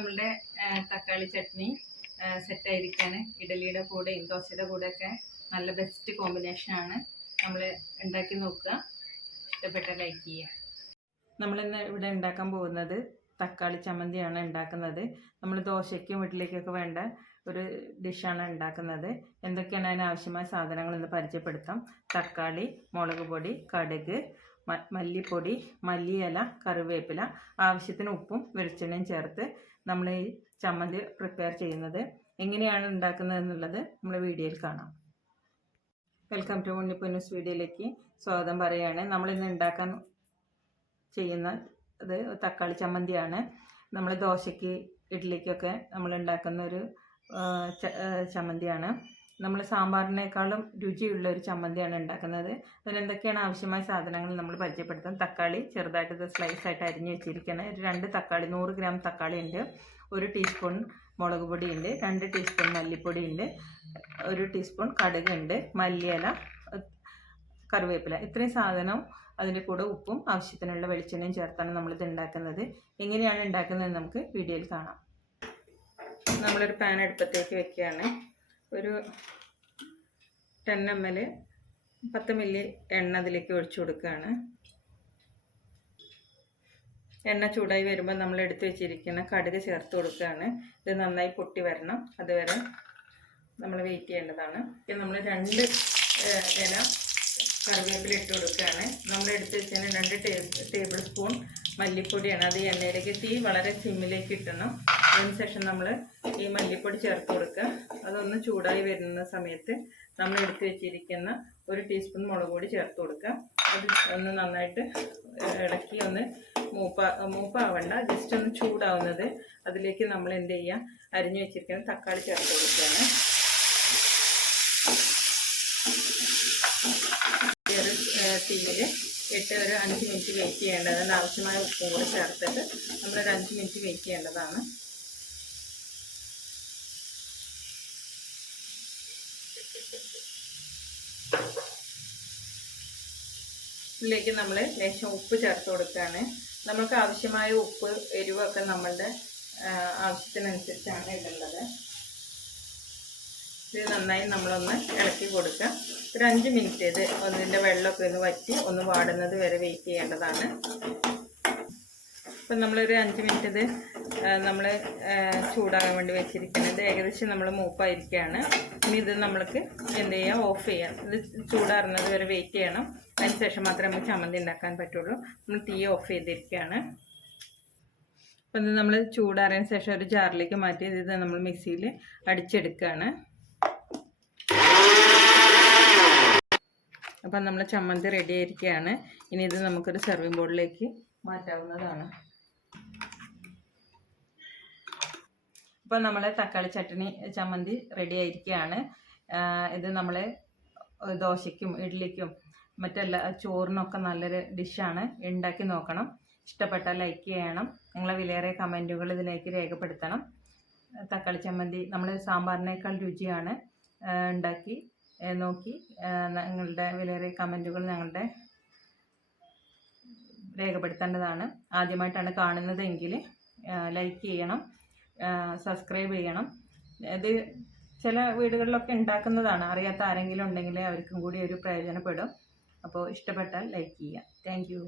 നമ്മളുടെ തക്കാളി ചട്നി സെറ്റായിരിക്കുകയാണ്. ഇഡലിയുടെ കൂടെയും ദോശയുടെ കൂടെയൊക്കെ നല്ല ബെസ്റ്റ് കോമ്പിനേഷനാണ്. നമ്മൾ ഉണ്ടാക്കി നോക്കുക. ഇഷ്ടപ്പെട്ട ലൈക്ക് ചെയ്യുക. നമ്മളിന്ന് ഇവിടെ ഉണ്ടാക്കാൻ പോകുന്നത് തക്കാളി ചമ്മന്തിയാണ് ഉണ്ടാക്കുന്നത്. നമ്മൾ ദോശയ്ക്കും ഇഡ്ഡലിക്കൊക്കെ വേണ്ട ഒരു ഡിഷാണ് ഉണ്ടാക്കുന്നത്. എന്തൊക്കെയാണ് അതിന് ആവശ്യമായ സാധനങ്ങൾ എന്ന് പരിചയപ്പെടുത്താം. തക്കാളി, മുളക് പൊടി, കടുക്, മല്ലിപ്പൊടി, മല്ലിയില, കറിവേപ്പില, ആവശ്യത്തിന് ഉപ്പും വെളിച്ചെണ്ണയും ചേർത്ത് നമ്മൾ ഈ ചമ്മന്തി പ്രിപ്പയർ ചെയ്യുന്നത്. എങ്ങനെയാണ് ഉണ്ടാക്കുന്നത് എന്നുള്ളത് നമ്മൾ വീഡിയോയിൽ കാണാം. വെൽക്കം ടു ഉണ്ണിപ്പൊന്നൂസ് വീഡിയോയിലേക്ക് സ്വാഗതം പറയുകയാണ്. നമ്മളിന്ന് ഉണ്ടാക്കാൻ ചെയ്യുന്നത് തക്കാളി ചമ്മന്തിയാണ്. നമ്മൾ ദോശയ്ക്ക് ഇഡ്ഡലിക്കൊക്കെ നമ്മൾ ഉണ്ടാക്കുന്ന ഒരു ചമ്മന്തിയാണ്. നമ്മൾ സാമ്പാറിനേക്കാളും രുചിയുള്ള ഒരു ചമ്മന്തിയാണ് ഉണ്ടാക്കുന്നത്. അതിനെന്തൊക്കെയാണ് ആവശ്യമായ സാധനങ്ങൾ നമ്മൾ പരിചയപ്പെടുത്താം. തക്കാളി ചെറുതായിട്ട് ഇത് സ്ലൈസായിട്ട് അരിഞ്ഞ് വെച്ചിരിക്കുകയാണ്. 2 തക്കാളി, 100 ഗ്രാം തക്കാളി ഉണ്ട്. 1 ടീസ്പൂൺ മുളക് പൊടി ഉണ്ട്. 2 ടീസ്പൂൺ മല്ലിപ്പൊടി ഉണ്ട്. 1 ടീസ്പൂൺ കടുക് ഉണ്ട്. മല്ലിയില, കറിവേപ്പില, ഇത്രയും സാധനം. അതിൻ്റെ കൂടെ ഉപ്പും ആവശ്യത്തിനുള്ള വെളിച്ചെണ്ണയും ചേർത്താണ് നമ്മളിത് ഉണ്ടാക്കുന്നത്. എങ്ങനെയാണ് ഉണ്ടാക്കുന്നത് നമുക്ക് വീഡിയോയിൽ കാണാം. നമ്മളൊരു പാൻ അടുപ്പത്തേക്ക് വെക്കുകയാണ്. ഒരു 10 ml 10 മില്ലി എണ്ണ അതിലേക്ക് ഒഴിച്ചു കൊടുക്കുകയാണ്. എണ്ണ ചൂടായി വരുമ്പോൾ നമ്മൾ എടുത്ത് വെച്ചിരിക്കുന്ന കടുക് ചേർത്ത് കൊടുക്കുകയാണ്. ഇത് നന്നായി പൊട്ടി വരണം. അതുവരെ നമ്മൾ വെയിറ്റ് ചെയ്യേണ്ടതാണ്. നമ്മൾ 2 ഇല കറിവേപ്പില ഇട്ട് കൊടുക്കുകയാണ്. നമ്മൾ എടുത്ത് വെച്ചതിന് 2 ടേബിൾ സ്പൂൺ മല്ലിപ്പൊടിയാണ്. അത് എണ്ണയിലേക്ക് തീ വളരെ സിമ്മിലേക്ക് ഇട്ടണം. അതിനുശേഷം നമ്മൾ ഈ മല്ലിപ്പൊടി ചേർത്ത് കൊടുക്കുക. അതൊന്ന് ചൂടായി വരുന്ന സമയത്ത് നമ്മൾ എടുത്ത് വെച്ചിരിക്കുന്ന 1 ടീസ്പൂൺ മുളക് പൊടി ചേർത്ത് കൊടുക്കുക. അത് ഒന്ന് നന്നായിട്ട് ഇളക്കി ഒന്ന് മൂപ്പാവണ്ട, ജസ്റ്റ് ഒന്ന് ചൂടാവുന്നത് അതിലേക്ക് നമ്മൾ എന്ത് ചെയ്യുക, അരിഞ്ഞു വെച്ചിരിക്കുന്ന തക്കാളി ചേർത്ത് കൊടുക്കുകയാണ്. തീയിൽ ഇട്ട് ഒരു 5 മിനിറ്റ് വെയിറ്റ് ചെയ്യേണ്ടതാണ്. ആവശ്യമായ ഉപ്പും കൂടെ ചേർത്തിട്ട് നമ്മളൊരു 5 മിനിറ്റ് വെയിറ്റ് ചെയ്യേണ്ടതാണ്. ഇതിലേക്ക് നമ്മൾ ലേശം ഉപ്പ് ചേർത്ത് കൊടുക്കുകയാണ്. നമുക്ക് ആവശ്യമായ ഉപ്പ് എരിവൊക്കെ നമ്മളുടെ ആവശ്യത്തിനനുസരിച്ചാണ് ഇടേണ്ടത്. ഇത് നന്നായി നമ്മളൊന്ന് ഇളക്കി കൊടുക്കുക. ഒരു 5 മിനിറ്റ് ഇത് ഒന്നിൻ്റെ വെള്ളമൊക്കെ ഒന്ന് വറ്റി ഒന്ന് വാടുന്നത് വരെ വെയിറ്റ് ചെയ്യേണ്ടതാണ്. അപ്പം നമ്മളൊരു 5 മിനിറ്റ് ഇത് നമ്മൾ ചൂടാകാൻ വേണ്ടി വെച്ചിരിക്കുന്നത് ഏകദേശം നമ്മൾ മൂപ്പായിരിക്കുകയാണ്. ഇനി ഇത് നമ്മൾക്ക് എന്ത് ചെയ്യാം, ഓഫ് ചെയ്യാം. ഇത് ചൂടാറുന്നത് വരെ വെയിറ്റ് ചെയ്യണം. അതിനുശേഷം മാത്രമേ നമുക്ക് ചമ്മന്തി ഉണ്ടാക്കാൻ പറ്റുള്ളൂ. നമ്മൾ തീ ഓഫ് ചെയ്തിരിക്കുകയാണ്. അപ്പം ഇത് നമ്മൾ ചൂടാറിയതിന് ശേഷം ഒരു ജാറിലേക്ക് മാറ്റി ഇത് നമ്മൾ മിക്സിയിൽ അടിച്ചെടുക്കുകയാണ്. അപ്പം നമ്മൾ ചമ്മന്തി റെഡി ആയിരിക്കുകയാണ്. ഇനി ഇത് നമുക്കൊരു സെർവിങ് ബോർഡിലേക്ക് മാറ്റാവുന്നതാണ്. ഇപ്പം നമ്മൾ തക്കാളി ചമ്മന്തി റെഡി ആയിരിക്കുകയാണ്. ഇത് നമ്മൾ ദോശയ്ക്കും ഇഡ്ഡലിക്കും മറ്റെല്ലാ ചോറിനൊക്കെ നല്ലൊരു ഡിഷാണ്. ഉണ്ടാക്കി നോക്കണം. ഇഷ്ടപ്പെട്ടാൽ ലൈക്ക് ചെയ്യണം. നിങ്ങളെ വിലയേറിയ കമൻറ്റുകൾ ഇതിലേക്ക് രേഖപ്പെടുത്തണം. തക്കാളി ചമ്മന്തി നമ്മൾ സാമ്പാറിനേക്കാൾ രുചിയാണ്. ഉണ്ടാക്കി നോക്കി നിങ്ങളുടെ വിലയേറിയ കമൻറ്റുകൾ ഞങ്ങളുടെ രേഖപ്പെടുത്തേണ്ടതാണ്. ആദ്യമായിട്ടാണ് കാണുന്നതെങ്കിൽ ലൈക്ക് ചെയ്യണം, സബ്സ്ക്രൈബ് ചെയ്യണം. ഇത് ചില വീടുകളിലൊക്കെ ഉണ്ടാക്കുന്നതാണ്. അറിയാത്ത ആരെങ്കിലും ഉണ്ടെങ്കിൽ അവർക്കും കൂടി ഒരു പ്രയോജനപ്പെടും. അപ്പോൾ ഇഷ്ടപ്പെട്ടാൽ ലൈക്ക് ചെയ്യുക. Thank you.